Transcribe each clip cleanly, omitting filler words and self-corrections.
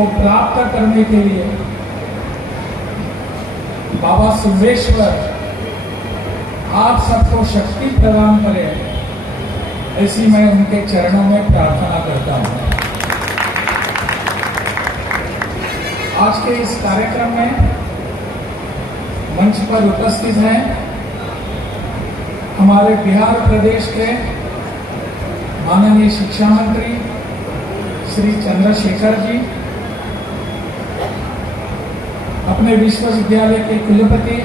वो प्राप्त करने के लिए बाबा सिद्धेश्वर आप सबको शक्ति प्रदान करें, ऐसी मैं उनके चरणों में प्रार्थना करता हूं। आज के इस कार्यक्रम में मंच पर उपस्थित हैं हमारे बिहार प्रदेश के माननीय शिक्षा मंत्री श्री चंद्रशेखर जी, अपने विश्वविद्यालय के कुलपति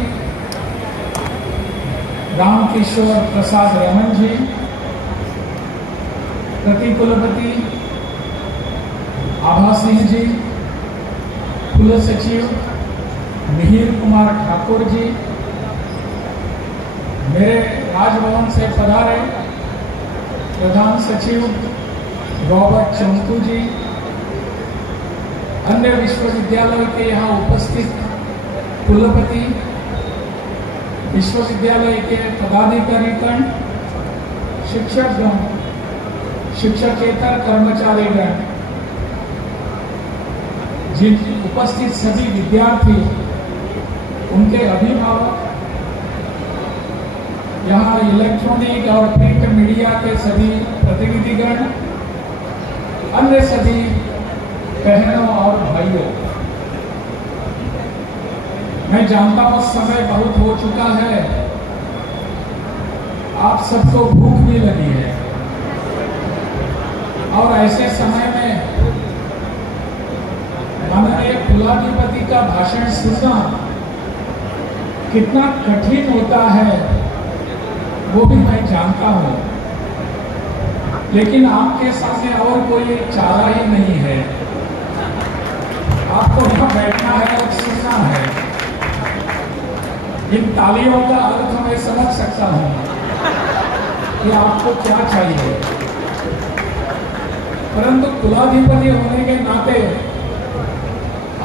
रामकिशोर प्रसाद रमन जी, प्रति कुलपति आभा सिंह जी, कुल सचिव मिहिर कुमार ठाकुर जी, मेरे राजभवन से पधारे प्रधान सचिव रॉबर्ट चंपू जी, अन्य विश्वविद्यालय के यहाँ उपस्थित कुलपति, विश्वविद्यालय के पदाधिकारीगण, शिक्षकगण, शिक्षकेतर कर्मचारीगण, जिन उपस्थित सभी विद्यार्थी, उनके अभिभावक, यहाँ इलेक्ट्रॉनिक और प्रिंट मीडिया के सभी प्रतिनिधिगण, अन्य सभी बहनों और भाइयों, मैं जानता हूं समय बहुत हो चुका है, आप सबको भूख भी लगी है और ऐसे समय में माननीय कुलाधिपति का भाषण सुनना कितना कठिन होता है वो भी मैं जानता हूं, लेकिन आपके सामने और कोई चारा ही नहीं है। आपको यहाँ बैठना है और सुनना है। इन तालियों का अर्थ मैं समझ सकता हूं कि आपको क्या चाहिए, परंतु कुलाधिपति होने के नाते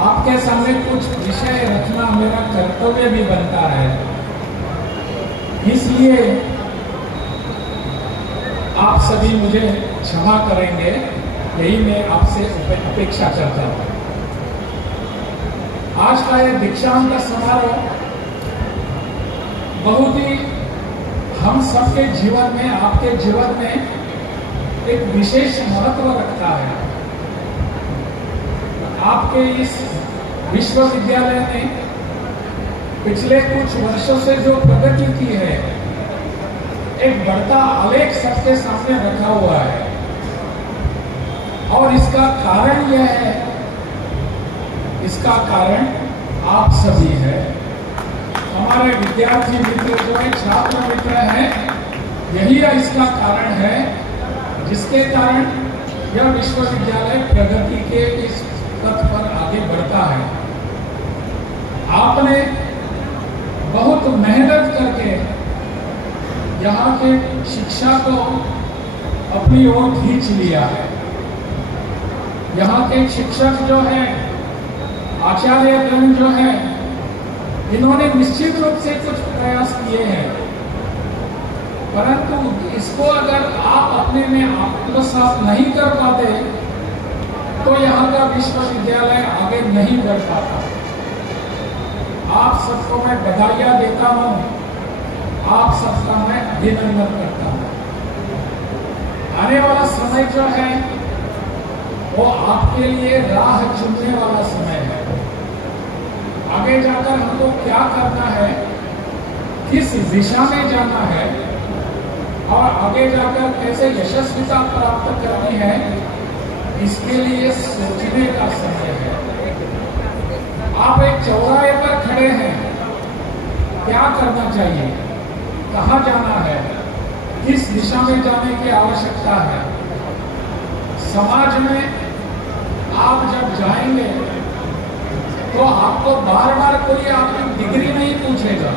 आपके सामने कुछ विषय रखना मेरा कर्तव्य भी बनता है। इसलिए आप सभी मुझे क्षमा करेंगे, यही मैं आपसे अपेक्षा करता हूं। आज का यह दीक्षांत समारोह बहुत ही हम सबके जीवन में, आपके जीवन में एक विशेष महत्व रखता है। आपके इस विश्वविद्यालय ने पिछले कुछ वर्षों से जो प्रगति की है, एक बढ़ता आलेख सबके सामने रखा हुआ है और इसका कारण यह है, इसका कारण आप सभी है। हमारे विद्यार्थी मित्र जो है, छात्र मित्र हैं, यही इसका कारण है जिसके कारण यह विश्वविद्यालय प्रगति के इस पथ पर आगे बढ़ता है। आपने बहुत मेहनत करके यहाँ के शिक्षा को अपनी ओर खींच लिया है। यहाँ के शिक्षक जो हैं, आचार्यगण जो हैं, इन्होंने निश्चित रूप से कुछ प्रयास किए हैं, परंतु इसको अगर आप अपने में आत्मसात नहीं कर पाते तो यहाँ का विश्वविद्यालय आगे नहीं बढ़ पाता। आप सबको मैं बधाइयाँ देता हूँ, आप सबका मैं अभिनंदन करता हूँ। आने वाला समय जो है वो आपके लिए राह चुनने वाला समय है। आगे जाकर हमको क्या करना है, किस दिशा में जाना है और आगे जाकर कैसे यशस्विता प्राप्त करनी है, इसके लिए सोचने का समय है। आप एक चौराहे पर खड़े हैं, क्या करना चाहिए, कहाँ जाना है, किस दिशा में जाने की आवश्यकता है। समाज में आप जब जाएंगे तो आपको बार बार कोई आपकी डिग्री नहीं पूछेगा,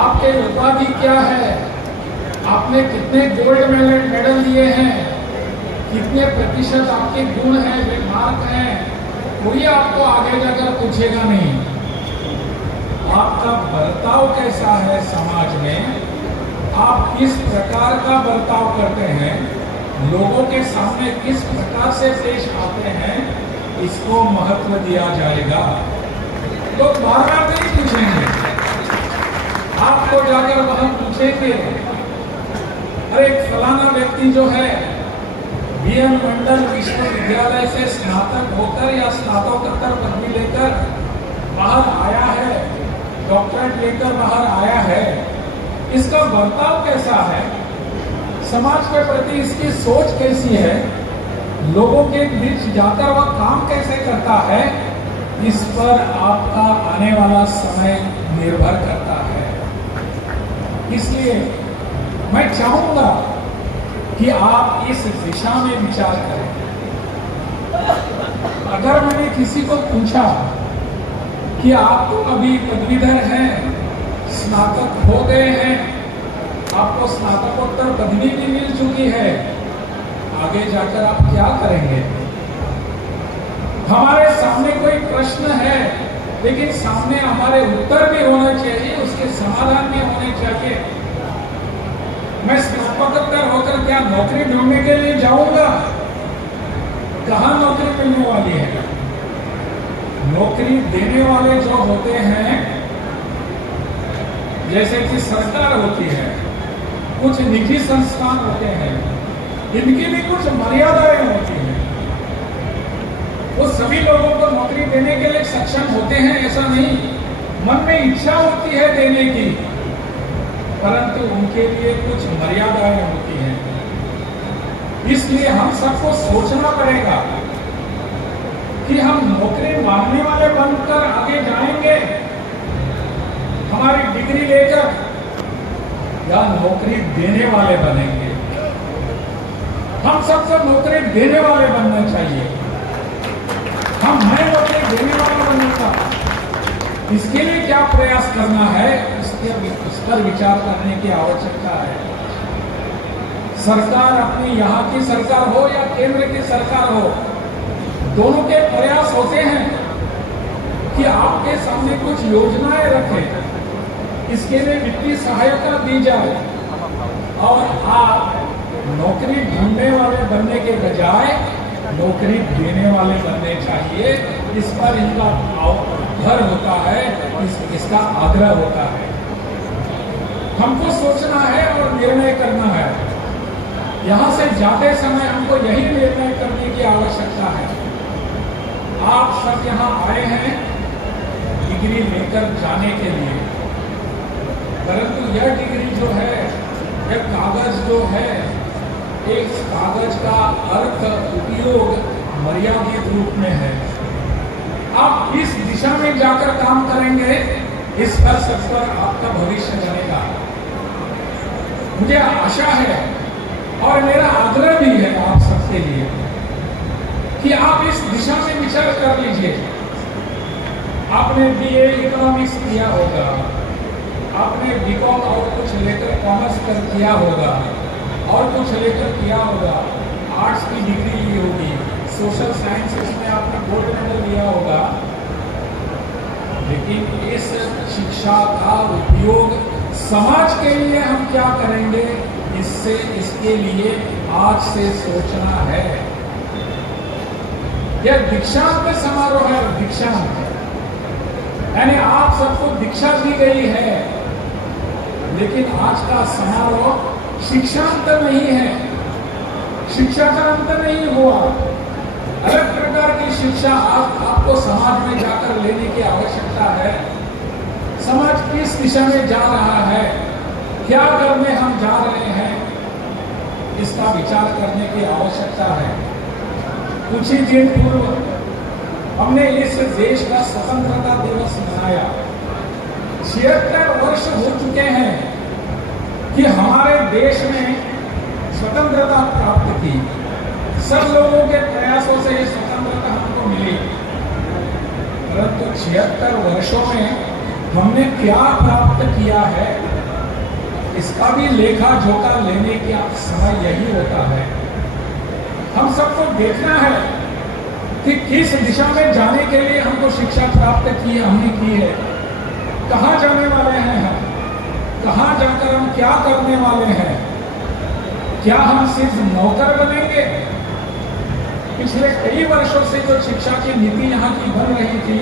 आपके उपाधि क्या है, आपने कितने गोल्ड मेडल लिए हैं, कितने प्रतिशत आपके गुण हैं, मार्क हैं, कोई आपको आगे जाकर पूछेगा नहीं। आपका बर्ताव कैसा है समाज में, आप किस प्रकार का बर्ताव करते हैं, लोगों के सामने किस प्रकार से पेश आते हैं, इसको महत्व दिया जाएगा। तो बार बार नहीं पूछेंगे, आपको जाकर वहां पूछेंगे, अरे फलाना व्यक्ति जो है बीएन मंडल विश्वविद्यालय से स्नातक होकर या स्नातकोत्तर पदवी लेकर बाहर आया है, डॉक्टरेट लेकर बाहर आया है, इसका बर्ताव कैसा है, समाज के प्रति इसकी सोच कैसी है, लोगों के बीच जाकर वह काम कैसे करता है, इस पर आपका आने वाला समय निर्भर करता है। इसलिए मैं चाहूंगा कि आप इस दिशा में विचार करें। अगर मैंने किसी को पूछा कि आप तो अभी पदवीधर हैं, स्नातक हो गए हैं, आपको स्नातकोत्तर पदवी भी मिल चुकी है, आगे जाकर आप क्या करेंगे? हमारे सामने कोई प्रश्न है, लेकिन सामने हमारे उत्तर भी होना चाहिए, उसके समाधान भी होने चाहिए। मैं स्नातकोत्तर होकर क्या नौकरी ढूंढने के लिए जाऊंगा? कहां नौकरी मिलने वाली है? नौकरी देने वाले जो होते हैं, जैसे कि सरकार होती है, कुछ निजी संस्थान होते हैं, इनकी भी कुछ मर्यादाएं होती हैं। वो सभी लोगों को नौकरी देने के लिए सक्षम होते हैं ऐसा नहीं, मन में इच्छा होती है देने की, परंतु उनके लिए कुछ मर्यादाएं होती हैं। इसलिए हम सबको सोचना पड़ेगा कि हम नौकरी मांगने वाले बनकर आगे जाएंगे हमारी डिग्री लेकर, या नौकरी देने वाले बनेंगे। हम सबको नौकरी देने वाले बनना चाहिए। मैं नौकरी देने वाला बनूंगा, इसके लिए क्या प्रयास करना है, उस पर विचार करने की आवश्यकता है। सरकार अपनी यहाँ की सरकार हो या केंद्र की सरकार हो, दोनों के प्रयास होते हैं कि आपके सामने कुछ योजनाएं रखें, इसके लिए वित्तीय सहायता दी जाए और आप नौकरी ढूंढने वाले बनने के बजाय नौकरी देने वाले बनने चाहिए। इस पर इनका भर होता है, इसका आग्रह होता है। हमको सोचना है और निर्णय करना है। यहां से जाते समय हमको यही निर्णय करने की आवश्यकता है। आप सब यहां आए हैं डिग्री लेकर जाने के लिए, परंतु यह डिग्री जो है, यह कागज जो है, एक कागज का अर्थ उपयोग मर्यादित रूप में है। आप इस दिशा में जाकर काम करेंगे, इस पर सब पर आपका भविष्य बनेगा। मुझे आशा है और मेरा आग्रह भी है आप सबके लिए कि आप इस दिशा में विचार कर लीजिए। आपने बीए इकोनॉमिक्स किया होगा, आपने बीकॉम और कुछ लेकर कॉमर्स कर किया होगा, और कुछ लेकर किया होगा, आर्ट्स की डिग्री ली होगी, सोशल साइंसेस में आपने गोल्ड मेडल लिया होगा, लेकिन इस शिक्षा का उपयोग समाज के लिए हम क्या करेंगे, इसके लिए आज से सोचना है। यह दीक्षांत समारोह है, दीक्षांत यानी आप सबको दीक्षा दी गई है, लेकिन आज का समारोह शिक्षांत नहीं है, शिक्षा का अंत नहीं हुआ। अलग प्रकार की शिक्षा आपको समाज में जाकर लेने की आवश्यकता है। समाज किस दिशा में जा रहा है, क्या करने हम जा रहे हैं, इसका विचार करने की आवश्यकता है। कुछ ही दिन पूर्व हमने इस देश का स्वतंत्रता दिवस मनाया। 76 वर्ष हो चुके हैं कि हमारे देश में स्वतंत्रता प्राप्त की। सब लोगों के प्रयासों से ये स्वतंत्रता हमको मिली, परंतु 76 वर्षों में हमने क्या प्राप्त किया है, इसका भी लेखा जोखा लेने का समय यही होता है। हम सबको देखना है कि किस दिशा में जाने के लिए हमको शिक्षा प्राप्त की हमने की है, कहाँ जाने वाले हैं हम, कहाँ जाकर हम क्या करने वाले हैं। क्या हम सिर्फ नौकर बनेंगे पिछले कई वर्षों से जो शिक्षा की नीति यहाँ की बन रही थी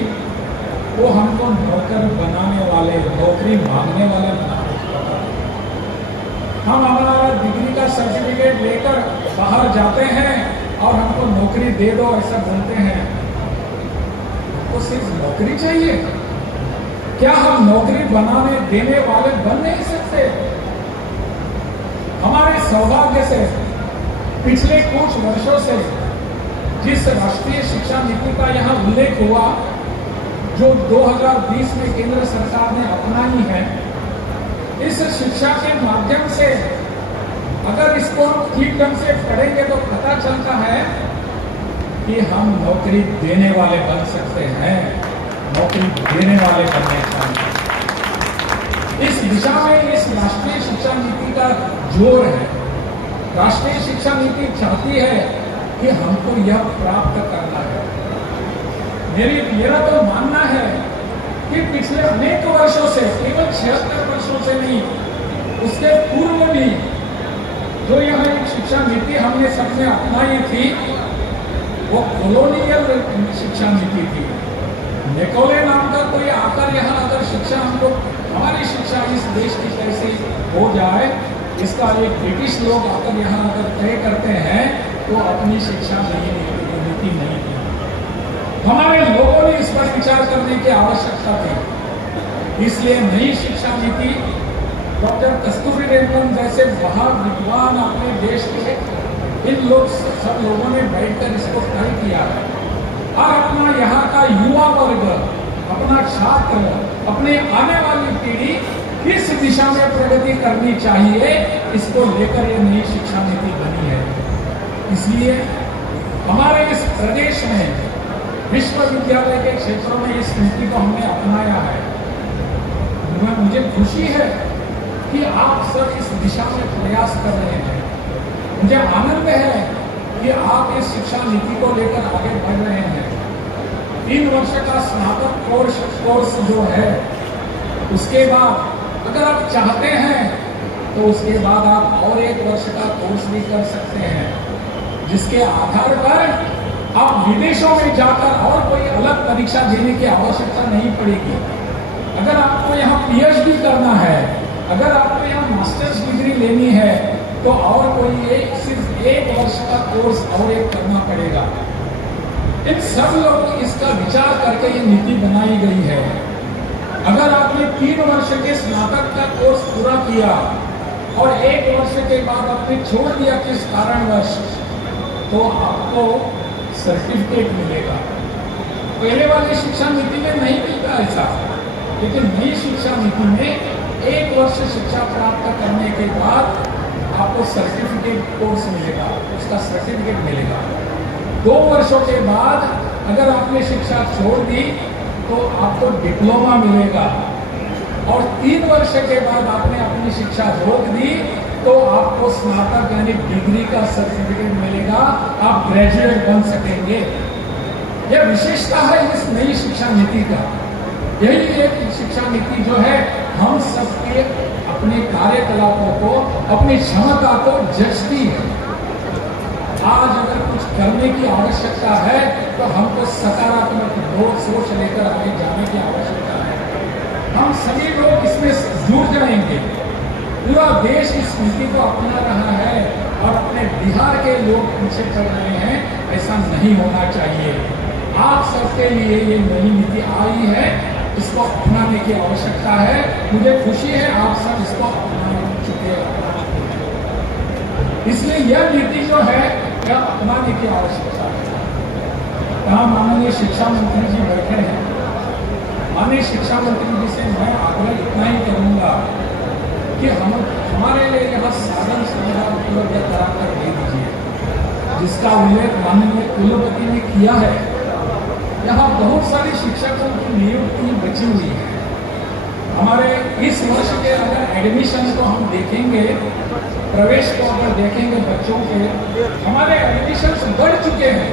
वो हमको नौकर बनाने वाले, नौकरी मांगने वाले बनाने वाला। हम हमारा डिग्री का सर्टिफिकेट लेकर बाहर जाते हैं और हमको नौकरी दे दो ऐसा बोलते हैं। तो सिर्फ नौकरी चाहिए क्या? हम नौकरी बनाने देने वाले बन नहीं सकते? हमारे सौभाग्य से पिछले कुछ वर्षों से जिस राष्ट्रीय शिक्षा नीति का यहाँ उल्लेख हुआ, जो 2020 में केंद्र सरकार ने अपनाई है, इस शिक्षा के माध्यम से अगर इसको हम ठीक ढंग से पढ़ेंगे तो पता चलता है कि हम नौकरी देने वाले बन सकते हैं, नौकरी देने वाले बनने चाहिए। इस दिशा में इस राष्ट्रीय शिक्षा नीति का जोर है। राष्ट्रीय शिक्षा नीति चाहती है कि हमको यह प्राप्त करना है। मेरा तो मानना है कि पिछले अनेक वर्षों से, केवल 76 वर्षों से नहीं, उसके पूर्व भी जो यह एक शिक्षा नीति हमने सबने अपनाई थी वो कॉलोनियल शिक्षा नीति थी। नेकोले नाम का कोई आकर यहाँ अगर शिक्षा हमको, हमारी शिक्षा इस देश की कैसे हो जाए, इसका एक ब्रिटिश लोग आकर यहाँ अगर तय करते हैं तो अपनी शिक्षा नीति नहीं थी। हमारे लोगों ने इस पर विचार करने की आवश्यकता थी। इसलिए नई शिक्षा नीति डॉक्टर कस्तूरीरंगन जैसे महान विद्वान अपने देश के इन लोग सब लोगों ने बैठकर इसको तय किया है और अपना यहाँ का युवा वर्ग, अपना छात्र, अपने आने वाली पीढ़ी किस दिशा में प्रगति करनी चाहिए, इसको लेकर ये नई शिक्षा नीति बनी है। इसलिए हमारे इस प्रदेश में विश्वविद्यालय के क्षेत्रों में इस नीति को हमने अपनाया है। मुझे खुशी है कि आप सब इस दिशा में प्रयास कर रहे हैं। मुझे आनंद है कि आप इस शिक्षा नीति को लेकर आगे बढ़ रहे हैं। 3 वर्ष का स्नातक कोर्स जो है, उसके बाद अगर आप चाहते हैं तो उसके बाद आप और 1 वर्ष का कोर्स भी कर सकते हैं, जिसके आधार पर आप विदेशों में जाकर और कोई अलग परीक्षा देने की आवश्यकता नहीं पड़ेगी। अगर आपको यहाँ पीएचडी करना है, अगर आपको यहाँ मास्टर्स डिग्री लेनी है तो और कोई सिर्फ 1 वर्ष का कोर्स और एक करना पड़ेगा। इन सब लोग इसका विचार करके ये नीति बनाई गई है। अगर आपने 3 वर्ष के स्नातक का कोर्स पूरा किया और 1 वर्ष के बाद आपने छोड़ दिया किस कारणवश, तो आपको सर्टिफिकेट मिलेगा। पहले वाली शिक्षा नीति में नहीं मिलता ऐसा, लेकिन नई शिक्षा नीति में 1 वर्ष शिक्षा प्राप्त करने के बाद आपको सर्टिफिकेट कोर्स मिलेगा, उसका सर्टिफिकेट मिलेगा। 2 वर्षों के बाद अगर आपने शिक्षा छोड़ दी तो आपको डिप्लोमा मिलेगा और 3 वर्ष के बाद आपने अपनी शिक्षा रोक दी तो आपको स्नातक यानी डिग्री का सर्टिफिकेट मिलेगा, आप ग्रेजुएट बन सकेंगे। यह विशेषता है इस नई शिक्षा नीति का। यही एक शिक्षा नीति जो है हम सबके अपने कार्यकलापों को, अपनी क्षमता को जचती है। आज अगर कुछ करने की आवश्यकता है तो हमको सकारात्मक सोच लेकर आगे जाने की आवश्यकता है। हम सभी लोग इसमें जुड़ जाएंगे। पूरा देश इस नीति को अपना रहा है और अपने बिहार के लोग पीछे चल रहे हैं, ऐसा नहीं होना चाहिए। आप सबके लिए ये नई नीति आई है, इसको अपनाने की आवश्यकता है। मुझे खुशी है आप सब इसको अपना चुके हैं। इसलिए यह नीति जो है यह अपनाने की आवश्यकता है। कहाँ माननीय शिक्षा मंत्री जी बैठे हैं, माननीय शिक्षा मंत्री जी से मैं आग्रह इतना ही करूंगा कि हमारे लिए यह साधन सुविधा उपलब्ध कराकर दे दीजिए, जिसका उल्लेख माननीय कुलपति ने किया है। यहाँ बहुत सारे शिक्षकों की नियुक्ति बची हुई है। हमारे इस वर्ष के अगर एडमिशन को हम देखेंगे, प्रवेश को अगर देखेंगे बच्चों के, हमारे एडमिशन बढ़ चुके हैं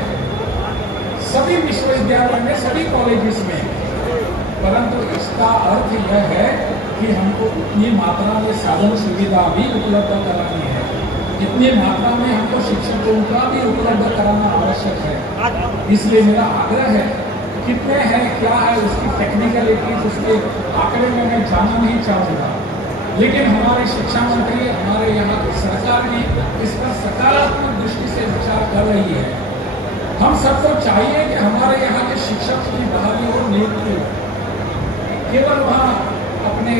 सभी विश्वविद्यालय में, सभी कॉलेजेस में। परंतु इसका अर्थ यह है कि हमको उतनी मात्रा में साधन सुविधा भी उपलब्ध करानी है। इतनी मात्रा में हमको शिक्षकों का भी उपलब्ध कराना आवश्यक है। इसलिए मेरा आग्रह है, कितने हैं क्या है उसकी टेक्निकलिटीज उसके आंकड़े में मैं जाना नहीं चाहूँगा, लेकिन हमारे शिक्षा मंत्री हमारे यहाँ की सरकार भी इस पर सकारात्मक दृष्टि से विचार कर रही है। हम सबको चाहिए कि हमारे यहाँ के शिक्षक की बहाली और नियुक्ति केवल वहाँ अपने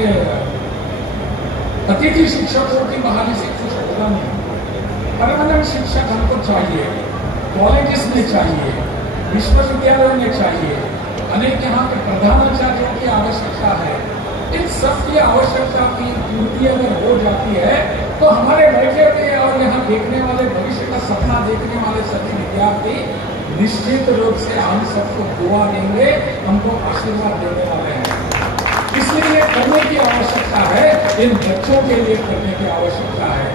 अतिथि शिक्षकों की बहाली से कुछ होगा नहीं। परमानेंट शिक्षक हमको चाहिए, कॉलेजेस में चाहिए, विश्वविद्यालय में चाहिए, अनेक यहाँ के प्रधानाचार्यों की आवश्यकता है। इन सब की आवश्यकता की पूर्ति अगर हो जाती है तो हमारे बैठे हुए और यहाँ देखने वाले भविष्य का सपना देखने वाले सभी विद्यार्थी निश्चित रूप से हम सबको दुआ देंगे, हमको आशीर्वाद देने वाले हैं। इसलिए करने की आवश्यकता है, इन बच्चों के लिए करने की आवश्यकता है।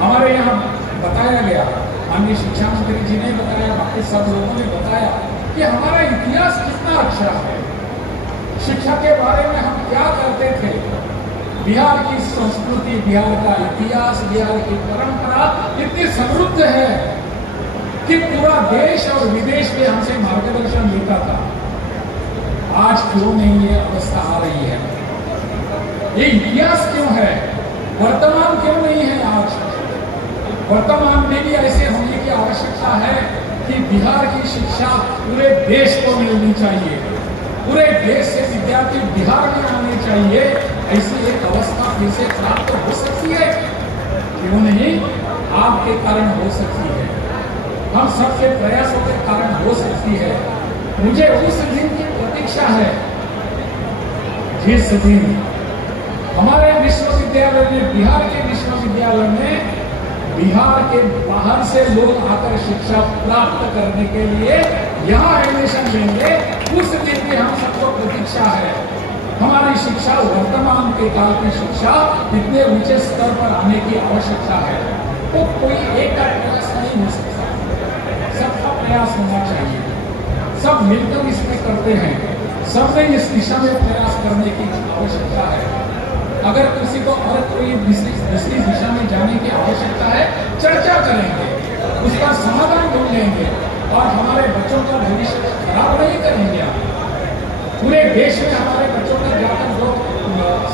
हमारे यहाँ बताया गया, माननीय शिक्षा मंत्री जी ने बताया, बाकी सब लोगों ने बताया कि हमारा इतिहास कितना अच्छा है। शिक्षा के बारे में हम क्या करते थे, बिहार की संस्कृति, बिहार का इतिहास, बिहार की परंपरा इतनी समृद्ध है कि पूरा देश और विदेश में हमसे मार्गदर्शन लेता था। आज क्यों नहीं ये अवस्था आ रही है? ये इतिहास क्यों है? वर्तमान क्यों नहीं है? आज वर्तमान में भी ऐसे होने की आवश्यकता है कि बिहार की शिक्षा पूरे देश को मिलनी चाहिए, पूरे देश से विद्यार्थी बिहार में आने चाहिए। ऐसी एक अवस्था फिर से प्राप्त हो सकती है, क्यों नहीं? आपके कारण हो सकती है, हम सबके प्रयासों के कारण हो सकती है। मुझे उस दिन की प्रतीक्षा है जिस दिन हमारे विश्वविद्यालय में, बिहार के विश्वविद्यालय में बिहार के बाहर से लोग आकर शिक्षा प्राप्त करने के लिए यहाँ एडमिशन लेंगे। उस दिन की हम सबको प्रतीक्षा है। हमारी शिक्षा, वर्तमान के काल की शिक्षा इतने ऊंचे स्तर पर आने की आवश्यकता है। तो कोई एक का प्रयास नहीं हो सकता, सबका प्रयास होना चाहिए। सब मिलकर इसमें करते हैं, सबने इस दिशा में प्रयास करने की आवश्यकता है। अगर किसी को और कोई दूसरी दिशा में जाने की आवश्यकता है, चर्चा करेंगे, उसका समाधान ढूंढेंगे और हमारे बच्चों का भविष्य खराब नहीं करेंगे। पूरे देश में हमारे बच्चों का जाकर जो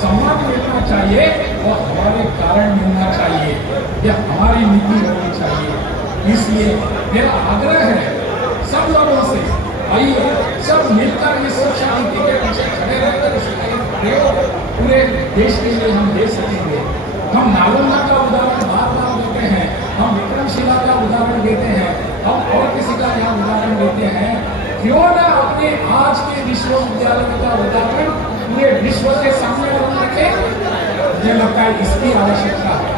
सम्मान मिलना चाहिए वो हमारे कारण मिलना चाहिए, यह हमारी नीति होनी चाहिए। इसलिए मेरा आग्रह है सब लोगों से, आइए सब मिलकर इस शिक्षा नीति के पीछे खड़े रहकर इसका एक प्रयोग पूरे देश के लिए हम दे सकेंगे। हम नालंदा का उदाहरण बार बार देते हैं, हम विक्रमशिला का उदाहरण देते हैं, हम और किसी का यहाँ उदाहरण देते हैं। क्यों ना अपने आज के विश्वविद्यालय का उदाहरण पूरे विश्व के सामने रखें? मुझे लगता है इसकी आवश्यकता है।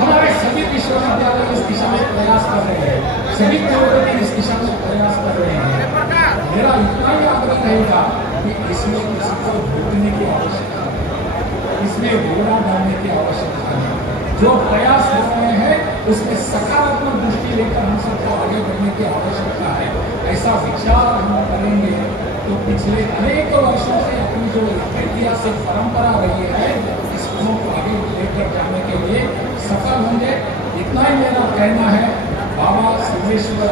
हमारे सभी विश्वविद्यालय इस दिशा में प्रयास कर रहे हैं, सभी कुलपति इस दिशा में प्रयास कर रहे हैं। मेरा इतना ही आग्रह रहेगा कि इसमें किसी को भूलने की आवश्यकता है, इसमें घोड़ा डालने की आवश्यकता है। जो प्रयास हो रहे हैं उसमें सकारात्मक दृष्टि लेकर हम सबको आगे बढ़ने की आवश्यकता है। ऐसा विचार हम करेंगे तो पिछले अनेक वर्षों से अपनी जो ऐतिहासिक परंपरा रही है इसको आगे लेकर जाने के लिए सफल होंगे। इतना ही मेरा कहना है। बाबा सिद्धेश्वर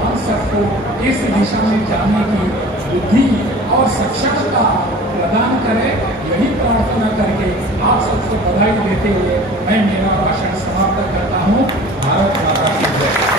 हम सबको इस दिशा में जाने की बुद्धि और सक्षमता प्रदान करें, यही प्रार्थना करके आप सबको बधाई देते हुए मैं मेरा भाषण समाप्त करता हूँ। भारत माता की जय।